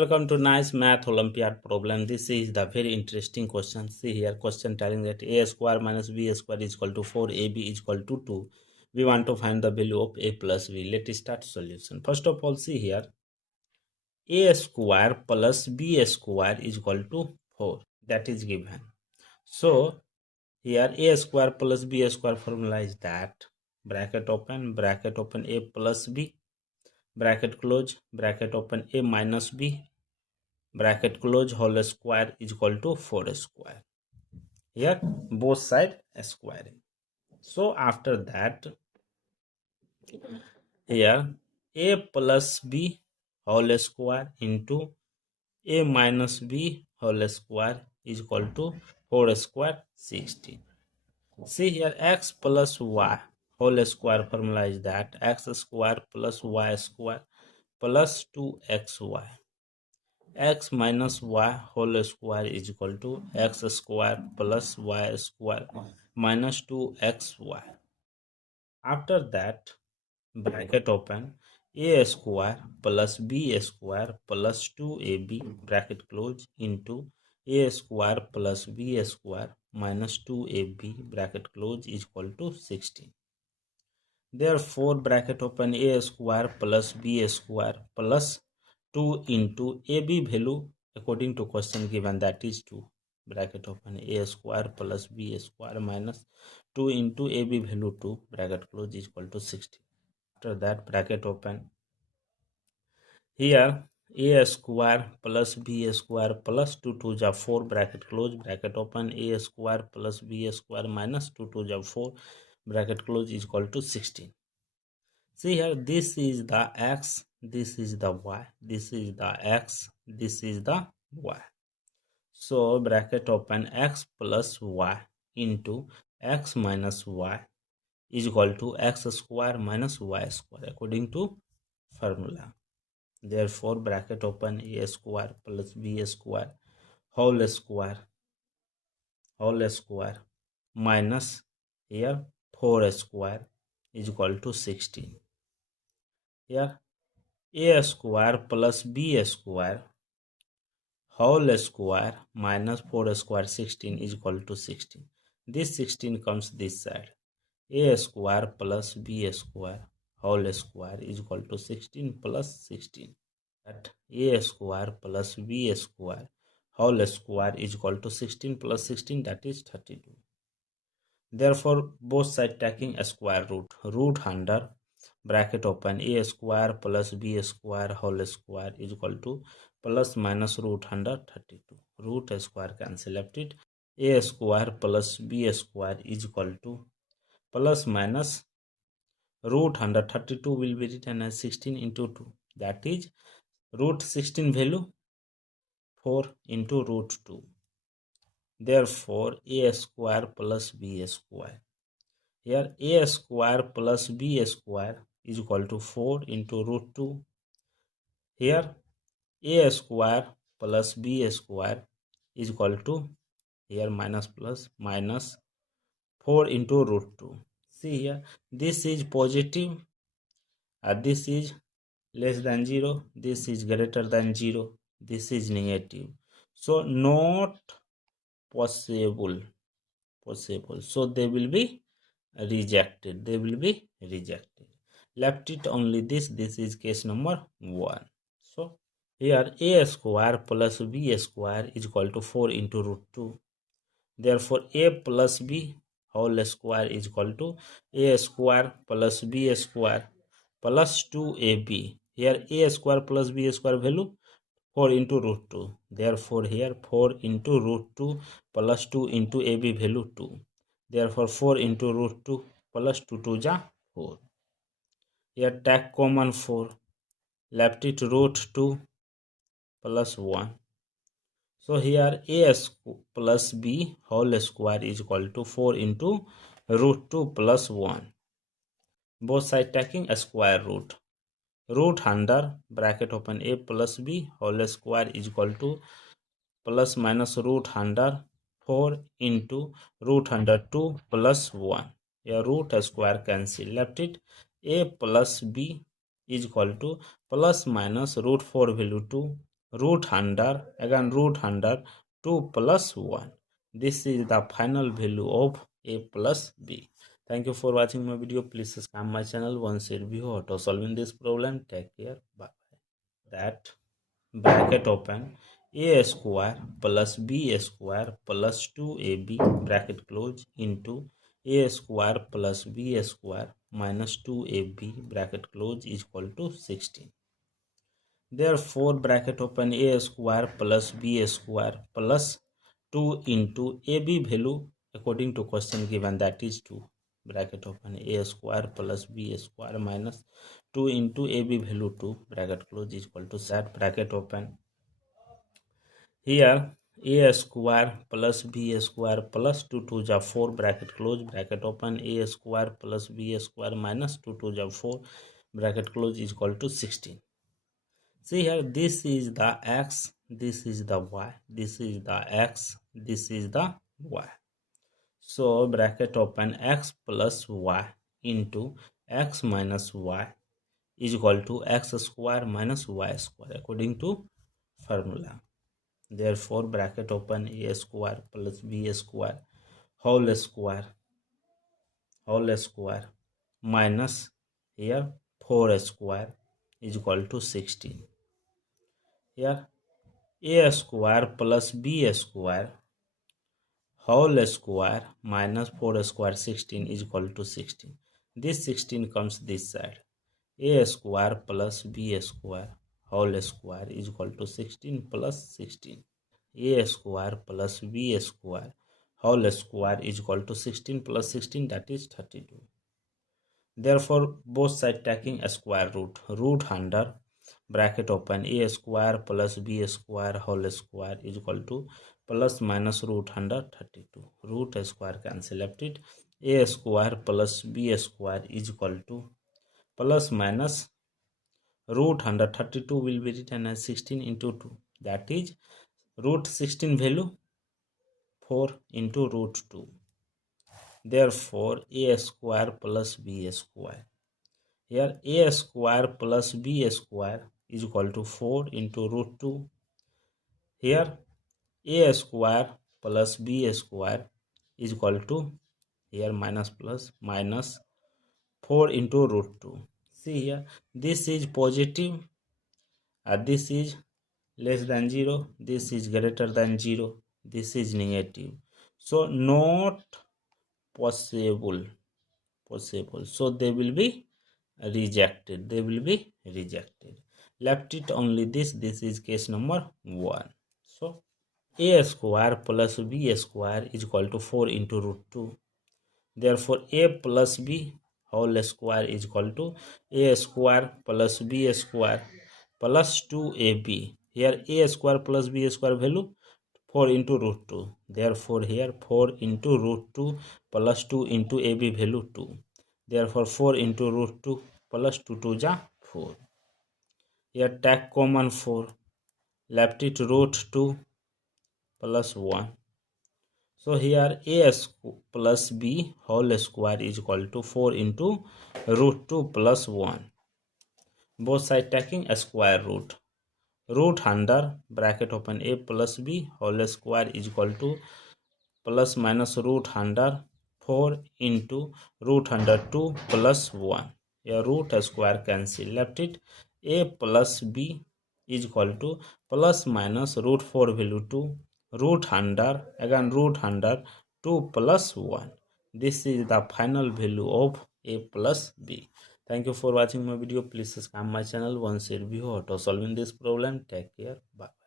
welcome to nice Math Olympiad problem. This is the very interesting question. See here, question telling that a square minus b square is equal to 4ab is equal to 2. We want to find the value of a plus b. Let us start solution. First of all, see here, a square plus b square is equal to 4. That is given. So here a square plus b square formula is that bracket open a plus b, bracket close, bracket open a minus b, bracket close, whole square is equal to 4 square. Here both side squaring. So after that, here a plus b whole square into a minus b whole square is equal to 4 square 16. See here, x plus y whole square formula is that x square plus y square plus 2xy. X minus y whole square is equal to x square plus y square minus 2xy. After that, bracket open, a square plus b square plus 2ab bracket close into a square plus b square minus 2ab bracket close is equal to 16. Therefore, bracket open, a square plus b square plus 2 into ab value according to question given, that is 2. Bracket open, a square plus b square minus 2 into ab value 2 bracket close is equal to 60. After that, bracket open, here a square plus b square plus 2 2 ja 4 bracket close, bracket open, a square plus b square minus 2 2 ja 4 bracket close is equal to 16. See here, this is the x, this is the y, this is the x, this is the y. So bracket open, x plus y into x minus y is equal to x square minus y square according to formula. Therefore, bracket open, a square plus b square whole square minus here 4 square is equal to 16. Here a square plus b square whole square minus 4 square 16 is equal to 16. This 16 comes this side. A square plus b square whole square is equal to 16 plus 16. That a square plus b square whole square is equal to 16 plus 16, that is 32. Therefore, both sides taking a square root under bracket open, a square plus b square whole square is equal to plus minus root under 32. Root square cancel, left it. A square plus b square is equal to plus minus root under 32 will be written as 16 into 2. That is root 16 value 4 into root 2. Therefore, a square plus b square. Here a square plus b square is equal to 4 into root 2. Here a square plus b square is equal to, here minus plus minus 4 into root 2. See here, this is positive, this is less than 0, this is greater than 0, this is negative. So not possible. So they will be rejected. Left it only this is case number 1. So here a square plus b square is equal to 4 into root 2. Therefore, a plus b whole square is equal to a square plus b square plus 2ab. Here a square plus b square value 4 into root 2. Therefore, here 4 into root 2 plus 2 into ab value 2. Therefore, 4 into root 2 plus 2 2 ja 4. Here take common 4. Left it root 2 plus 1. So here a plus b whole square is equal to 4 into root 2 plus 1. Both sides taking a square root. Root under bracket open, a plus b whole square is equal to plus minus root under 4 into root under 2 plus 1. Here root square cancel, left it. A plus b is equal to plus minus root 4 value 2 root under, again root under 2 plus 1. This is the final value of a plus b. Thank you for watching my video. Please subscribe my channel. Once share video auto solving this problem. Take care. Bye. That bracket open, a square plus b square plus 2ab bracket close into a square plus b square minus 2ab bracket close is equal to 16. Therefore, bracket open, a square plus b square plus 2 into ab value according to question given, that is 2. Bracket open, a square plus b square minus 2 into ab value 2 bracket close is equal to set. Bracket open. Here a square plus b square plus 2 2 ja 4 bracket close bracket open, a square plus b square minus 2 2 ja 4 bracket close is equal to 16. See here, this is the x, this is the y, this is the x, this is the y. So bracket open, x plus y into x minus y is equal to x square minus y square according to formula. Therefore, bracket open, a square plus b square whole square minus here 4 square is equal to 16. Here a square plus b square whole square minus 4 square 16 is equal to 16. This 16 comes this side. A square plus b square whole square is equal to 16 plus 16. A square plus b square whole square is equal to 16 plus 16, that is 32. Therefore, both sides taking a square root. Root under bracket open, a square plus b square whole square is equal to plus minus root under 32. Root square cancel, left it. A square plus b square is equal to plus minus root under 32 will be written as 16 into 2. That is root 16 value 4 into root 2. Therefore, a square plus b square. Here a square plus b square is equal to 4 into root 2. Here a square plus b square is equal to, here minus plus minus 4 into root 2. See here, this is positive, this is less than 0, this is greater than 0, this is negative. So not possible, so they will be rejected, left it only this is case number 1. So a square plus b square is equal to 4 into root 2. Therefore, a plus b whole square is equal to a square plus b square plus 2ab. Here a square plus b square value 4 into root 2. Therefore, here 4 into root 2 plus 2 into ab value 2. Therefore, 4 into root 2 plus 2 2 ja 4. Here take common 4. Left it root 2 plus 1. So here a plus b whole square is equal to 4 into root 2 plus 1. Both sides taking a square root. Root under bracket open, a plus b whole square is equal to plus minus root under 4 into root under 2 plus 1. A root square cancel, left it. A plus b is equal to plus minus root 4 value 2 root under, again root under 2 plus 1. This is the final value of a plus b. Thank you for watching my video. Please subscribe my channel. Once share video auto solving this problem. Take care. Bye.